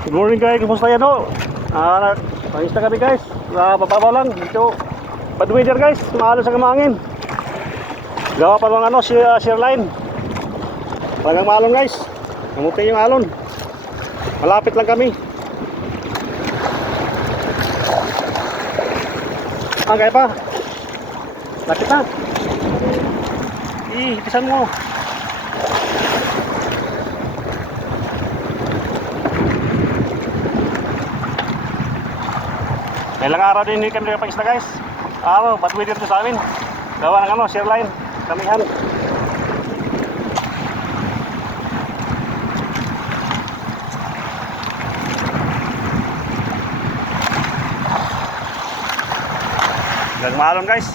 Good morning guys, kumusta yan ho? Nangis na kami guys. Bababaw lang dito. Bad weather guys, maalo sa kamangin. Gawa pa mga shear line. Talagang maalon guys. Namuti yung alon. Malapit lang kami. Kaya pa. Lapit na. Hipisan mo. Ilang araw din hindi kami nakapag-isla guys. Bad weather to sa amin. Gawa ng shear line. Kamihan. Nagmaalon guys.